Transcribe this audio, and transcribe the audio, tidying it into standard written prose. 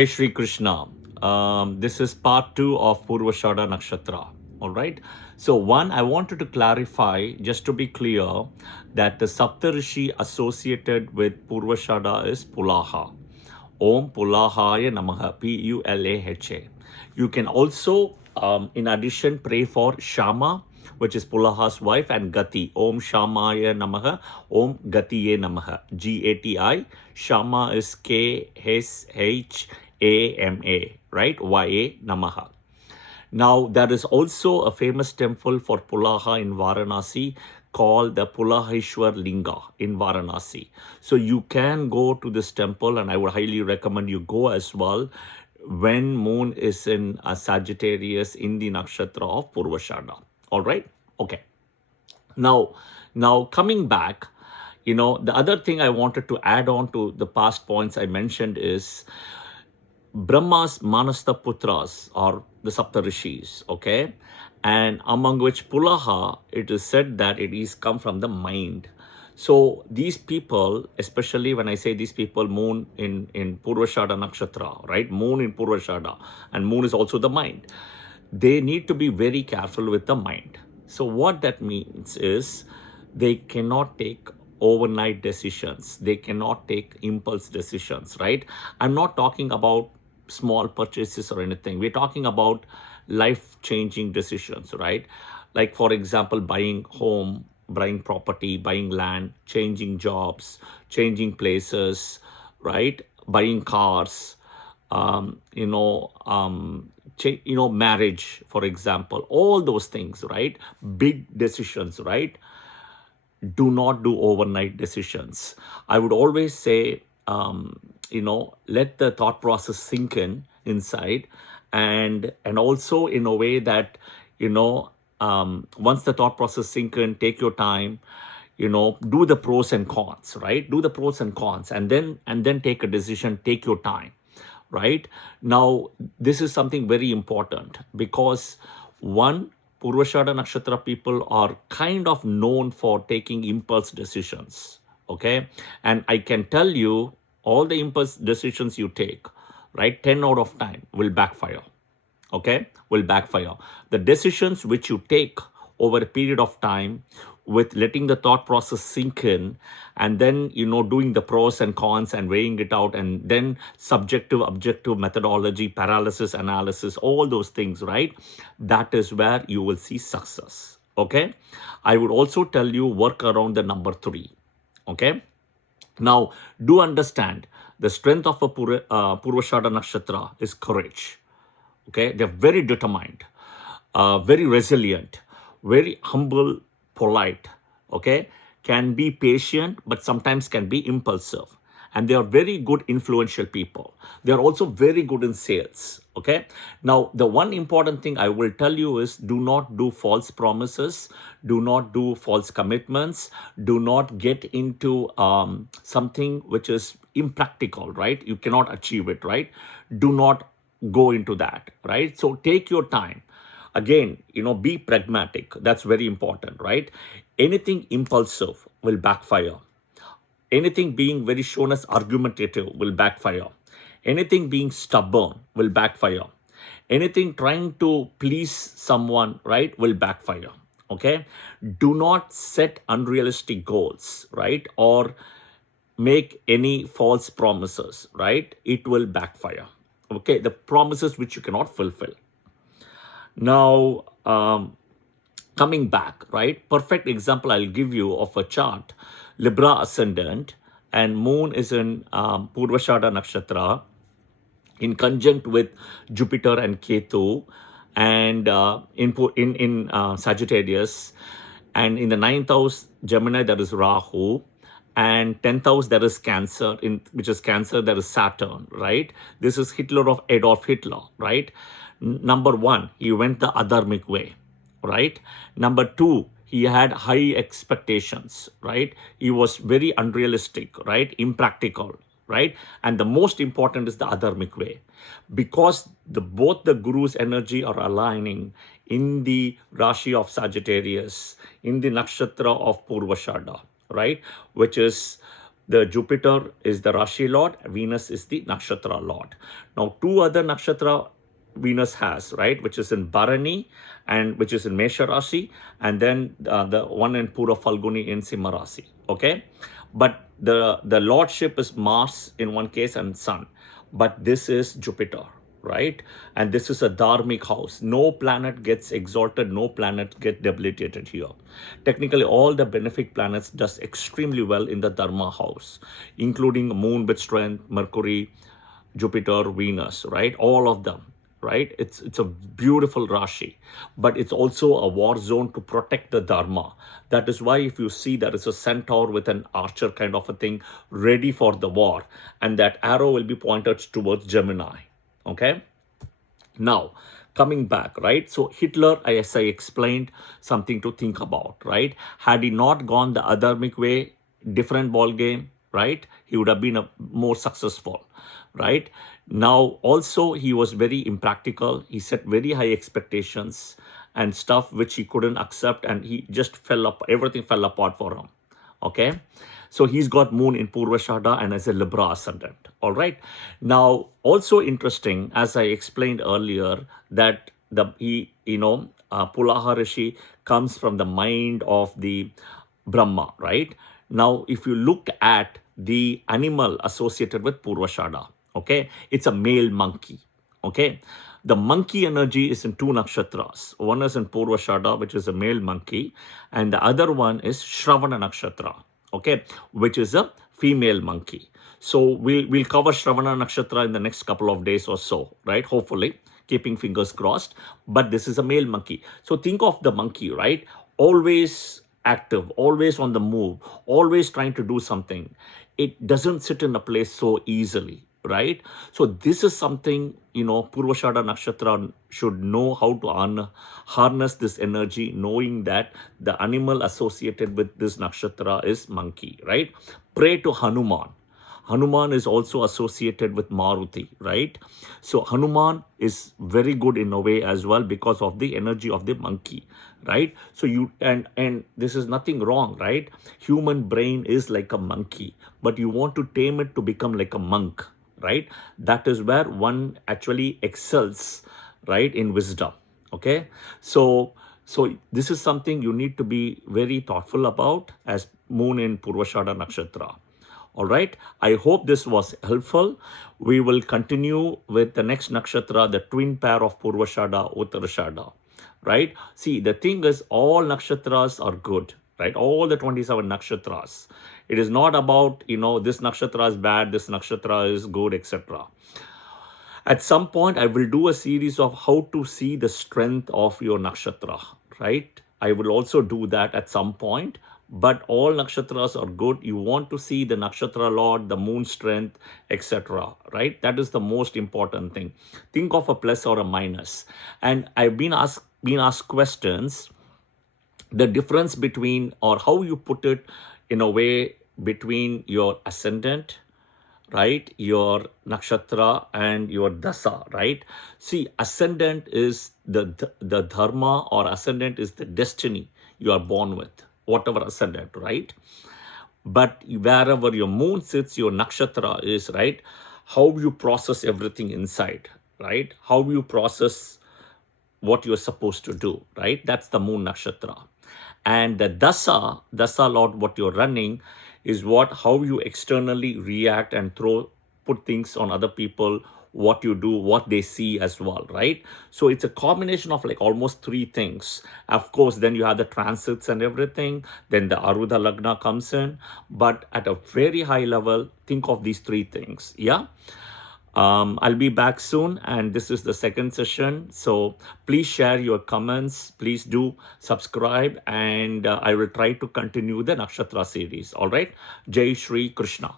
Hey Shri Krishna. This is part 2 of Purvashadha Nakshatra. All right. So, one, I wanted to clarify, just to be clear, that the Saptarishi associated with Purvashadha is Pulaha. Om Pulahaya Namaha. Pulaha. You can also, in addition, pray for Kshyama, which is Pulaha's wife, and Gati. Om Shamaya Namaha. Om Gatiye Namaha. Gati. Kshyama is Kshama, right? Ya Namaha. Now, there is also a famous temple for Pulaha in Varanasi called the Pulaheshwar Linga in Varanasi. So you can go to this temple, and I would highly recommend you go as well when moon is in Sagittarius in the nakshatra of Purvashadha. All right? Okay. Now coming back, the other thing I wanted to add on to the past points I mentioned is Brahma's Manastha Putras are the Saptarishis, okay? And among which Pulaha, it is said that it is come from the mind. So these people, especially when I say these people, moon in Purvashadha Nakshatra, right? Moon in Purvashadha, and moon is also the mind. They need to be very careful with the mind. So what that means is they cannot take overnight decisions. They cannot take impulse decisions, right? I'm not talking about small purchases or anything. We're talking about life-changing decisions, right? Like, for example, buying home, buying property, buying land, changing jobs, changing places, right? Buying cars, marriage, for example, all those things, right? Big decisions, right? Do not do overnight decisions. I would always say, let the thought process sink in inside, and also in a way that, once the thought process sink in, take your time, do the pros and cons, right? Do the pros and cons, and then take a decision, take your time, right? Now, this is something very important because, one, Purvashadha Nakshatra people are kind of known for taking impulse decisions, okay? And I can tell you, all the impulse decisions you take, right, 10 out of 10 will backfire, okay? Will backfire. The decisions which you take over a period of time, with letting the thought process sink in, and then doing the pros and cons and weighing it out, and then subjective objective methodology, paralysis analysis, all those things, right? That is where you will see success, okay? I would also tell you, work around the number 3, okay? Now, do understand the strength of a Purvashadha Nakshatra is courage. Okay, they're very determined, very resilient, very humble, polite. Okay, can be patient, but sometimes can be impulsive. And they are very good, influential people. They are also very good in sales. Okay, now the one important thing I will tell you is, do not do false promises, do not do false commitments, do not get into something which is impractical, right? You cannot achieve it, right? Do not go into that, right? So take your time. Again, be pragmatic. That's very important, right? Anything impulsive will backfire. Anything being very shown as argumentative will backfire. Anything being stubborn will backfire. Anything trying to please someone, right, will backfire. Okay? Do not set unrealistic goals, right? Or make any false promises, right? It will backfire. Okay? The promises which you cannot fulfill. Now, coming back, right? Perfect example I'll give you of a chart. Libra ascendant, and moon is in Purvashadha Nakshatra, in conjunct with Jupiter and Ketu, and in Sagittarius, and in the 9th house Gemini there is Rahu, and 10th house there is Cancer, which is Cancer, there is Saturn, right? This is Hitler of Adolf Hitler, right? Number 1, he went the adharmic way, right? Number 2, he had high expectations, right? He was very unrealistic, right? Impractical, right? And the most important is the adharmic way, because both the Guru's energy are aligning in the Rashi of Sagittarius, in the Nakshatra of Purvashadha, right? Which is The Jupiter is the Rashi Lord, Venus is the Nakshatra Lord. Now, two other Nakshatra Venus has, right, which is in Bharani and which is in Mesha Rashi, and then the one in Pura Falguni in Simha Rashi, okay? But the Lordship is Mars in one case and Sun, but this is Jupiter, right? And this is a dharmic house. No planet gets exalted, no planet gets debilitated here. Technically, all the benefic planets does extremely well in the Dharma house, including Moon with strength, Mercury, Jupiter, Venus, right? All of them, right? It's a beautiful Rashi, but it's also a war zone to protect the Dharma. That is why if you see there is a centaur with an archer kind of a thing ready for the war, and that arrow will be pointed towards Gemini, okay? Now, coming back, right? So Hitler, as I explained, something to think about, right? Had he not gone the adharmic way, different ball game, right? He would have been more successful, right? Now, also, he was very impractical. He set very high expectations and stuff which he couldn't accept, and he just fell up. Everything fell apart for him, okay? So he's got Moon in Purvashadha and as a Libra ascendant, all right? Now, also interesting, as I explained earlier, that Pulaha Rishi comes from the mind of the Brahma, right? Now, if you look at the animal associated with Purvashadha, okay, it's a male monkey, okay? The monkey energy is in two nakshatras. One is in Purvashadha, which is a male monkey, and the other one is Shravana Nakshatra, okay, which is a female monkey. So we'll cover Shravana Nakshatra in the next couple of days or so, right? Hopefully, keeping fingers crossed. But this is a male monkey. So think of the monkey, right? Always active, always on the move, always trying to do something. It doesn't sit in a place so easily, right? So this is something, Purvashadha Nakshatra should know how to harness this energy, knowing that the animal associated with this nakshatra is monkey, right? Pray to Hanuman. Hanuman is also associated with Maruti, right? So Hanuman is very good in a way as well because of the energy of the monkey, right? So and this is nothing wrong, right? Human brain is like a monkey, but you want to tame it to become like a monk, right? That is where one actually excels, right, in wisdom, okay? So this is something you need to be very thoughtful about as Moon in Purvashadha Nakshatra. All right. I hope this was helpful. We will continue with the next nakshatra, the twin pair of Purvashadha, Uttarashadha. Right. See, the thing is, all nakshatras are good. Right. All the 27 nakshatras. It is not about, this nakshatra is bad, this nakshatra is good, etc. At some point, I will do a series of how to see the strength of your nakshatra. Right. I will also do that at some point. But all nakshatras are good. You want to see the nakshatra lord, the moon strength, etc. Right? That is the most important thing. Think of a plus or a minus. And I've been asked questions, the difference between, or how you put it in a way between your ascendant, right, your nakshatra and your dasa, right? See, ascendant is the dharma, or ascendant is the destiny you are born with. Whatever ascendant, right? But wherever your moon sits, your nakshatra is, right? How you process everything inside, right? How you process what you're supposed to do, right? That's the moon nakshatra. And the dasa lord, what you're running is how you externally react and put things on other people, what you do, what they see as well, right? So it's a combination of like almost three things. Of course, then you have the transits and everything. Then the Arudha Lagna comes in. But at a very high level, think of these three things, yeah? I'll be back soon, and this is the second session. So please share your comments. Please do subscribe, and I will try to continue the Nakshatra series. All right. Jai Shri Krishna.